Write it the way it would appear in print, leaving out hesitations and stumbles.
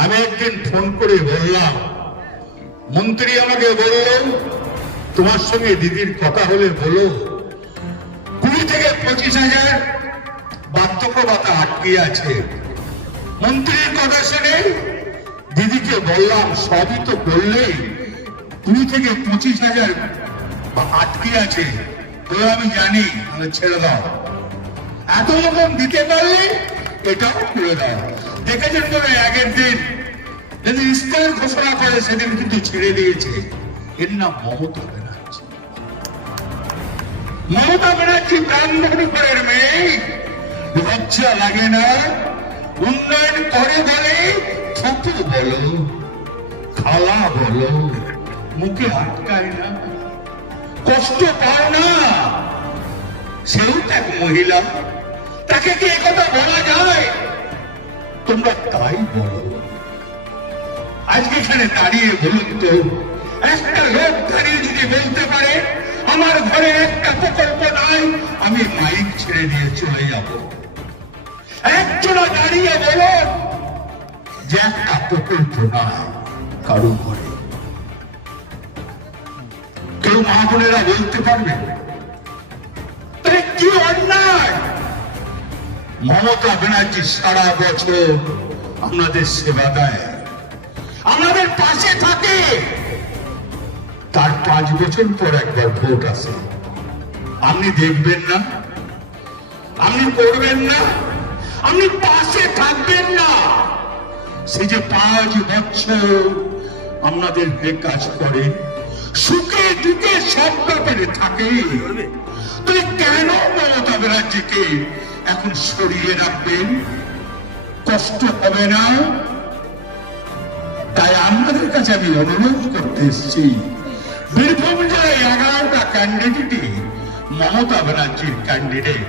আমি একদিন ফোন করে বললাম, মন্ত্রী আমাকে বলল তোমার সঙ্গে দিদির কথা হলে বলো 20 থেকে 25,000 বার্ধক্য ভাতা আটকে আছে। মন্ত্রীর কথা শুনে দিদিকে বললাম সবই তো বললেই 20 থেকে 25,000 আটকে আছে। বলে আমি জানি, ছেড়ে দাও, এত রকম দিতে পারলে এটাও করে দাও। দেখেছেন তো আগের দিন যেদিন ইস্তেহার ঘোষণা করে সেদিন কিন্তু ছেড়ে দিয়েছে। এর নাম মমতা ব্যানার্জি। মমতা ব্যানার্জি ব্রাহ্মণপুরের মেয়ে, লজ্জা লাগে না? উন্নয়ন করে বলে ফুপু বলো, খালা বলো, মুখে আটকায় না, কষ্ট পাও না? সেও এক মহিলা, তাকে কি একথা বলা যায়? তোমরা তাই বলো। আজকে এখানে দাঁড়িয়ে বলুন তো, একটা লোক দাঁড়িয়ে যদি বলতে পারে আমার ঘরে একটা প্রকল্প নাই, আমি মাইক ছেড়ে দিয়ে চলে যাব। একজন দাঁড়িয়ে বলো যে একটা প্রকল্প নাই কারো ঘরে। কেউ মা বোনেরা বলতে পারবে? কি অন্যায়! মমতা ব্যানার্জি সারা বছর আমাদের সেবা দেয়, আমাদের পাশে থাকে। তার 5 বছর পর একবার ভোট আসে, আপনি দেখবেন না, আপনি করবেন না, আপনি পাশে থাকবেন না। সে যে 5 বছর আপনাদের হয়ে কাজ করে, সুখে দুঃখে সব ব্যাপারে থাকে। তুই কেন মমতা ব্যানার্জিকে এখন সরিয়ে রাখবেন? কষ্ট হবে না? তাই আপনাদের কাছে আমি অনুরোধ করতে এসেছি, বীরভূম জেলায় 11টা ক্যান্ডিডেটই মমতা ব্যানার্জির ক্যান্ডিডেট।